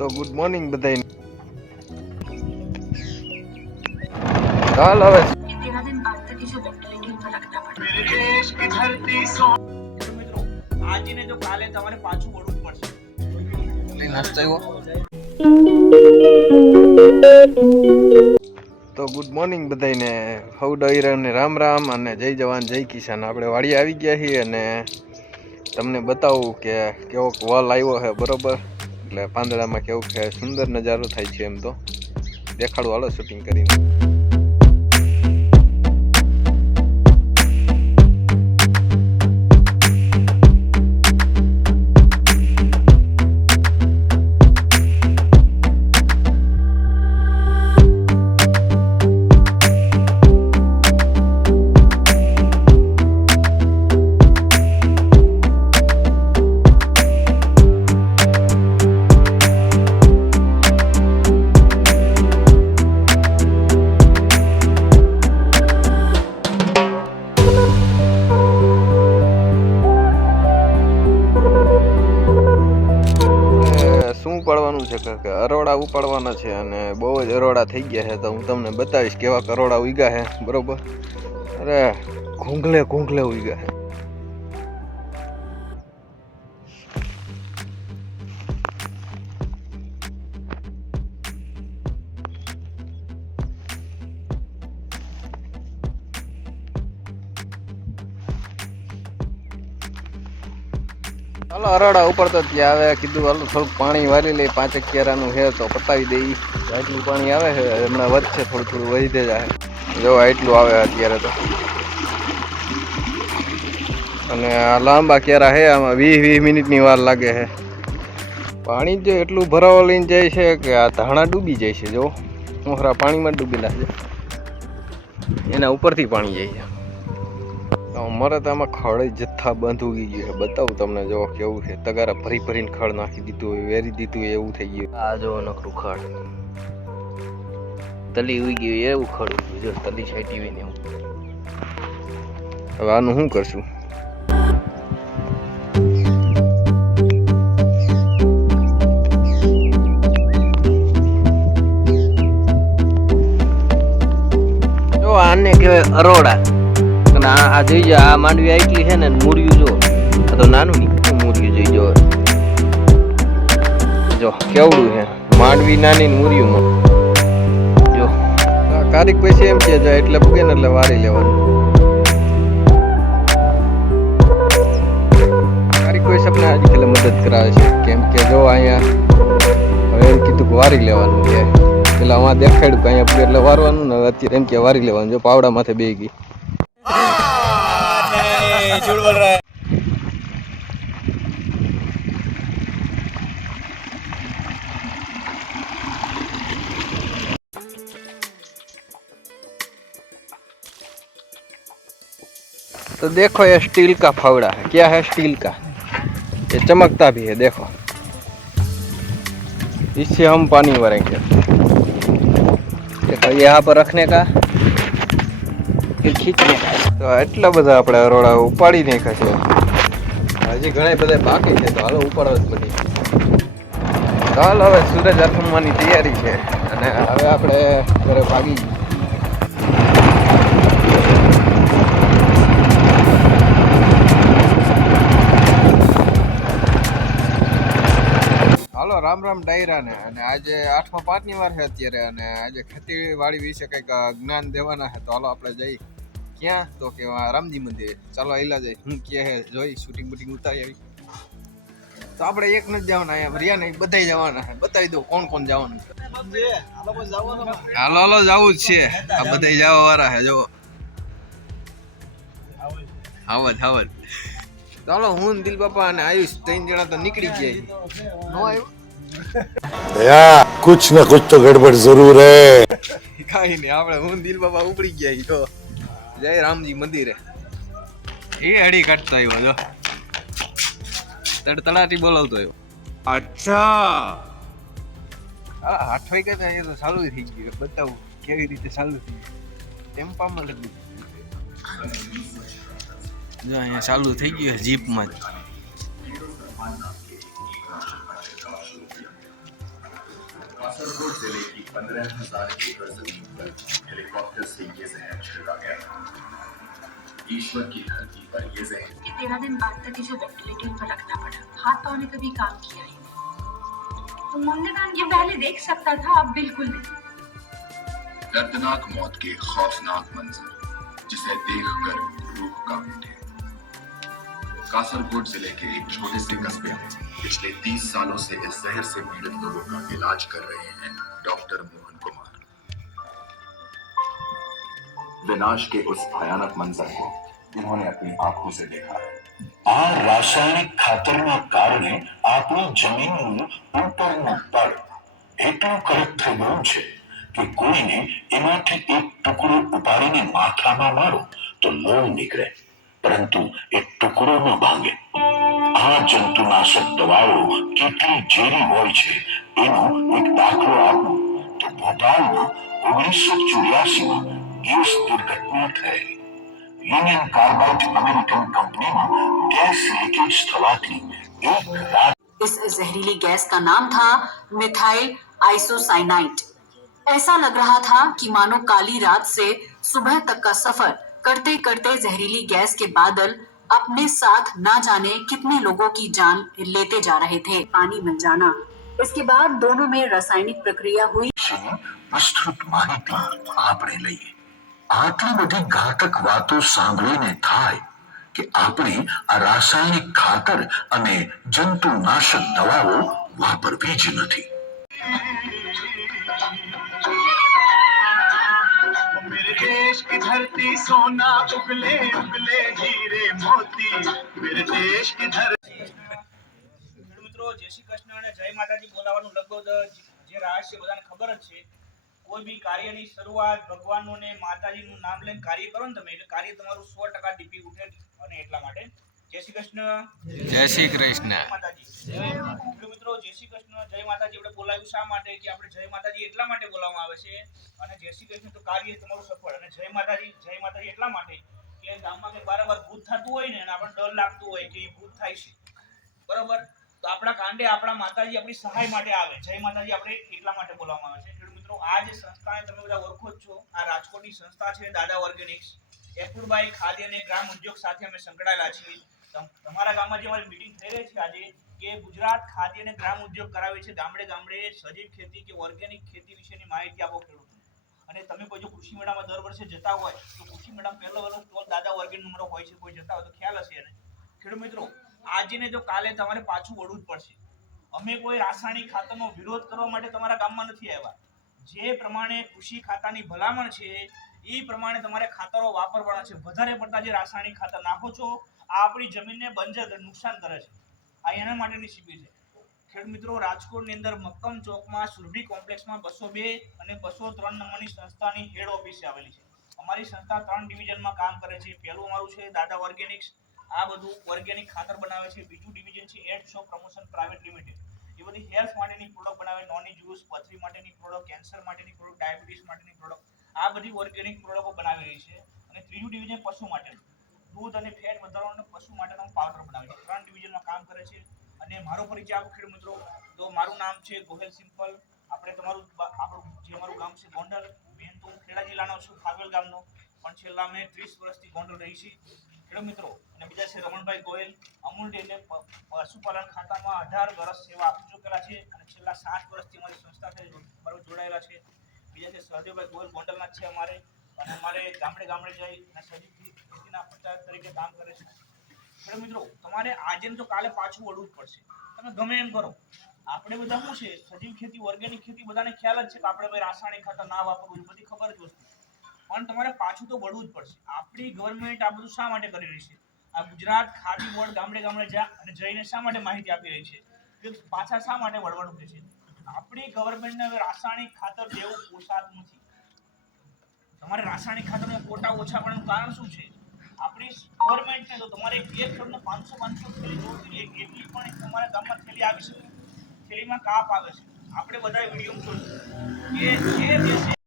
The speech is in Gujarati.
તો ગુડ મોર્નિંગ બધાને. ચાલ હવે તો ગુડ મોર્નિંગ બધાને. હવ ડઈરાને રામ રામ અને જય જવાન જય કિસાન. આપણે વાડી આવી ગયા છીએ અને તમને બતાવું કે કેવો વલ આવ્યો છે બરોબર. એટલે પાંદડામાં કેવું છે સુંદર નજારો થાય છે. એમ તો દેખાડું, હાલો શૂટિંગ કરીને. શું ઉપાડવાનું છે કે અરોડા ઉપાડવાના છે અને બહુ જ અરોડા થઈ ગયા છે. તો હું તમને બતાવીશ કેવા અરોડા ઉગ્યા છે બરોબર. અરે ઘૂંઘલે ઘૂંઘલે ઉગ્યા છે. ચાલો અરોડા ઉપડતો ત્યાં આવે કીધું હાલો થોડુંક પાણી વાળી લઈ. 5 કેરાનું છે તો પતાવી દઈ. આટલું પાણી આવે છે હમણાં વધશે, થોડું થોડું વધી જાય. જો આટલું આવે અત્યારે તો. અને આ લાંબા કેરા છે, આમાં 20 મિનિટની વાર લાગે છે. પાણી જો એટલું ભરાવા લઈને જાય છે કે આ ધાણા ડૂબી જાય છે. જો મોહરા પાણીમાં ડૂબેલા છે, એના ઉપરથી પાણી જાય છે. અમારે તો આમાં ખડ જથ્થા બંધ ઉગી ગયું છે. બતાવું તમને, જો કેવું છે. તગારા ભરી ભરીને ખડ નાખી દીધું હોય, વેરી દીધું હોય એવું થઈ ગયું. આ જો નકરું ખડ તલી ઉગી ગયું, એવું ખડ ઉગ્યું. જો તલી છાંટી હોય ને એવું. હવે આનું શું કરશું? જો આને કહેવાય અરોડા. આ જોઈ આ માંડવી આટલી છે ને, મૂળિયું જો આ તો નાનું નહીં. મૂળિયું જોઈ જો કેવડું છે. માંડવી નાની ને મૂળિયું જો. કારીક પૈસે એમ છે જો એટલે પૂગે ને એટલે વારી લેવાનું. કારીક કોઈ સપને આજકાલ મદદ કરાવે છે. કેમ કે જો અહીંયા હવે એમ કીધું કે વારી લેવાનું છે. પેલા આમાં દેખાડ્યું કે અહીંયા પૂગે એટલે વારવાનું ને. અત્યારે એમ કે વારી લેવાનું. જો પાવડા માથે બે ગઈ. झूठ बोल रहा है. तो देखो ये स्टील का फावड़ा है. क्या है? स्टील का. ये चमकता भी है, देखो. इससे हम पानी भरेंगे. देखो यहाँ पर रखने का, फिर खींचने का. તો એટલા બધા આપણે અરોડા ઉપાડી નાખ્યા છે. હજી ઘણા બધા બાકી છે, તો હાલો ઉપાડવા જ બધી. ચાલ હવે સૂરજ આથમવાની તૈયારી છે અને હવે આપણે ઘરે ભાગી. હાલો રામ રામ ડાયરાને. અને આજે 8મા 5ની વાર છે અત્યારે. અને આજે ખેતીવાડી વિશે કંઈક જ્ઞાન દેવાના છે. તો હાલો આપણે જઈ. ક્યાં? તો કે રામજી મંદિરે. ચાલો આયલા જાય. હું કે હે જોઈ શૂટિંગ બુટિંગ ઉતારી આવી. તો આપણે એક નથી જવાના, અહીંયા રિયા ને બધા જવાના છે. બતાવી દો કોણ કોણ જવાનું છે. હાલો હાલો જવું જ છે. આ બધા જવા વાળા છે. જો આવત આવત. ચાલો હું દિલ બાપા અને આયુષ 3 જણા તો નીકળી ગયા. નો આવ્યો भैया कुछ न कुछ तो गड़बड़ जरूर है. કઈ નહીં, આપણે હું દિલ બાપા ઉપડી ગયા. તો જય રામજી મંદિરે. એ હડી કાઢતો આવ્યો. જો તડતડાટી બોલાવતો આવ્યો. अच्छा હા 8 વાગ્યા એ તો ચાલુ થઈ ગયું. બતાવું કેવી રીતે ચાલુ થઈ ગયું. ટેમ્પામાં લગી જો અહીંયા ચાલુ થઈ ગયું જીપમાં જ. कासरगोड जिले की 15,000 एकड़ जमीन पर हेलीकॉप्टर से ये जहर छिड़का गया था। ईश्वर की धरती पर ये जहर 13 दिन बाद तक इसे वेंटिलेटर पर रखना पड़ा। हाथ पाँव ने कभी काम किया ही नहीं। तो मुंडेदान ये पहले देख सकता था, अब बिल्कुल नहीं। दर्दनाक मौत के खौफनाक मंजर जिसे देखकर रूह कांप उठे। कासरगोड जिले के एक छोटे से कस्बे में पिछले 30 सालों से इस जहर से पीड़ित लोगों का इलाज कर रहे हैं डॉक्टर मोहन कुमार। विनाश के उस भयानक मंजर को उन्होंने अपनी आंखों से देखा है। આ રાસાયણિક ખાતરના કારણે આપણી જમીનનું ઉપરનું પડ એટલું કડક થઈ ગયું છે કે કોઈને એમાંથી એક ટુકડો ઉપાડીને માથામાં મારો તો લોહી નીકળે, પરંતુ એ ટુકડો ન ભાંગે. આ જંતુનાશક દવાઓ કેટલી ઝેરી હોય છે એનો એક દાખલો આપું તો ભોપાલમાં 1984માં ગેસ દુર્ઘટના થયેલી. યુનિયન કાર્બાઇડ અમેરિકન કંપનીમાં ગેસ લીકેજ થવાથી એક રાત इस जहरीली गैस का नाम था मिथाइल आइसोसाइनाइट। ऐसा लग रहा था कि मानो काली रात से सुबह तक का सफर करते करते जहरीली गैस के बादल अपने साथ ना जाने कितने लोगों की जान लेते जा रहे थे। पानी मिल जाना, इसके बाद दोनों में रासायनिक प्रक्रिया हुई। વિસ્તૃત માહિતી આપણે લઈએ. આટલી બધી ઘાતક વાતો સાંભળીને થાય કે આપણે આ રાસાયણિક ખાતર અને જંતુનાશક દવાઓ વાપરવી જ નથી. मेरे देश की धरती सोना उगले उगले हीरे मोती मेरे देश की धरती। મિત્રો જય શ્રી કૃષ્ણ અને જય માતાજી બોલાવાનું લગભગ જે રહસ્ય બધાને ખબર જ છે. કોઈ બી કાર્યની શરૂઆત ભગવાનનું ને માતાજીનું નામ લઈને કાર્ય કરો ને તમે એટલે કાર્ય તમારું 100% ડીપી ઉઠે અને એટલા માટે જય શ્રી કૃષ્ણ જય શ્રી કૃષ્ણ. મિત્રો જય શ્રી કૃષ્ણ જય માતાજી આપણે બોલાવ્યું શા માટે કે આપણે જય માતાજી એટલા માટે બોલાવવામાં આવે છે અને જય શ્રી કૃષ્ણ તો કાર્ય તમારું સફળ અને જય માતાજી એટલા માટે કે ગામમાં કે બારવાર ભૂત થતું હોય ને અને આપણને ડર લાગતું હોય કે ભૂત થાય છે, બરાબર? તો આપણા કાંડે આપણા માતાજી આપણી સહાય માટે આવે. જય માતાજી આપણે એટલા માટે બોલાવવામાં આવે છે. મિત્રો આ જે સંસ્થાને તમે બધા ઓળખો જ છો, આ રાજકોટની સંસ્થા છે દાદા ઓર્ગેનિક્સ. એફુરબાઈ ખાદ્ય અને ગ્રામ ઉદ્યોગ સાથે અમે સંકળાયેલા છીએ. તમારા ગામમાં જે અમારી મીટિંગ થઈ રહી છે આજે કે ગુજરાત ખાદ્ય અને ગ્રામ ઉદ્યોગ કરાવે છે ગામડે ગામડે સજીવ ખેતી કે ઓર્ગેનિક ખેતી વિશેની માહિતી આપો ખેડૂતોને. અને તમે કોઈ જો કૃષિ મેળામાં દર વર્ષે જતા હોય તો કૃષિ મેળામાં પહેલો સ્ટોલ દાદા ઓર્ગેનિક નંબર હોય છે, કોઈ જતા હોય તો ખ્યાલ હશે એને. ખેડૂત મિત્રો આજે ને તો કાલે તમારે પાછું વળવું જ પડશે. અમે કોઈ રાસાયણિક ખાતરનો વિરોધ કરવા માટે તમારા ગામમાં નથી આવ્યા. જે પ્રમાણે કૃષિ ખાતાની ભલામણ છે એ પ્રમાણે તમારે ખાતરો વાપરવાના છે. વધારે પડતા જે રાસાયણિક ખાતર નાખો છો આ આપણી જમીનને બંજર નુકસાન કરે છે. આ એના માટેની શિબિર છે. ખેડૂત મિત્રો રાજકોટની અંદર મક્કમ ચોકમાં સુરભી કોમ્પ્લેક્સમાં 202 અને 203 નંબરની સંસ્થાની હેડ ઓફિસ આવેલી છે. અમારી સંસ્થા 3 ડિવિઝનમાં કામ કરે છે. પહેલું અમારું છે દાદા ઓર્ગેનિક્સ, આ બધું ઓર્ગેનિક ખાતર બનાવે છે. બીજું ડિવિઝન છે Ad Shop Promotion Private Limited, એ બધી હેલ્થ માટેની પ્રોડક્ટ બનાવે, નોની જ્યુસ, પથરી માટેની પ્રોડક્ટ, કેન્સર માટેની પ્રોડક્ટ, ડાયાબિટીસ માટેની પ્રોડક્ટ, આ બધી ઓર્ગેનિક પ્રોડક્ટો બનાવી રહી છે. અને ત્રીજું ડિવિઝન પશુ માટેનું, દૂધ અને ફેટ વધારવાનો પશુ માટેનો પાવડર બનાવે છે. 3 ડિવિઝનમાં કામ કરે છે. અને મારો પરિચય આપો ખેડૂત મિત્રો, તો મારું નામ છે ગોહેલ સિમ્પલ. આપણે આપણું જે અમારું ગામ છે ગોંડલ, મેન તો હું ખેડા જિલ્લાનો છું, ફાગવેલ ગામનો, પણ છેલ્લા મેં 30 વર્ષથી ગોંડલ રહી છે ખેડૂત મિત્રો. અને બીજા છે રમણભાઈ ગોયલ, અમૂલ ડેરી પશુપાલન ખાતામાં 18 વર્ષ સેવા આપી ચૂકેલા છે અને છેલ્લા 7 વર્ષથી અમારી સંસ્થા સાથે બરાબર જોડાયેલા છે. બીજા છે સહદેવભાઈ ગોયલ, ગોંડલના છે અમારે, અને અમારે ગામડે ગામડે જઈ અને સજીવ ખેતીના પ્રચારક તરીકે કામ કરે છે. ખેડૂત મિત્રો તમારે આજે તો કાલે પાછું વળવું જ પડશે. તમે ગમે એમ કરો, આપણે બધા શું છે સજીવ ખેતી ઓર્ગેનિક ખેતી બધાને ખ્યાલ જ છે કે આપણે ભાઈ રાસાયણિક ખાતર ના વાપરવું, બધી ખબર જ વસ્તુ, પણ તમારે પાછું તો વળવું જ પડશે. આપણી ગવર્મેન્ટ આ બધું શા માટે કરી રહી છે? આ ગુજરાત ખાદી બોર્ડ ગામડે ગામડે અને જઈને શા માટે માહિતી આપી રહી છે? પાછા શા માટે વળવાનું કહે છે? આપણી ગવર્મેન્ટને હવે રાસાયણિક ખાતર દેવું પોસાતું નથી. તમારે રાસાયણિક ખાતરના કોટા ઓછા પડવાનું કારણ શું છે? આપણી ગવર્મેન્ટને તો તમારે એક ખેડૂતને 500 થેલી જોતી એટલી પણ તમારા ગામમાં થેલી આવી શકે, થેલીમાં કાપ આવે છે. આપણે બધા વિડીયો જોઈશું કે જે દેશે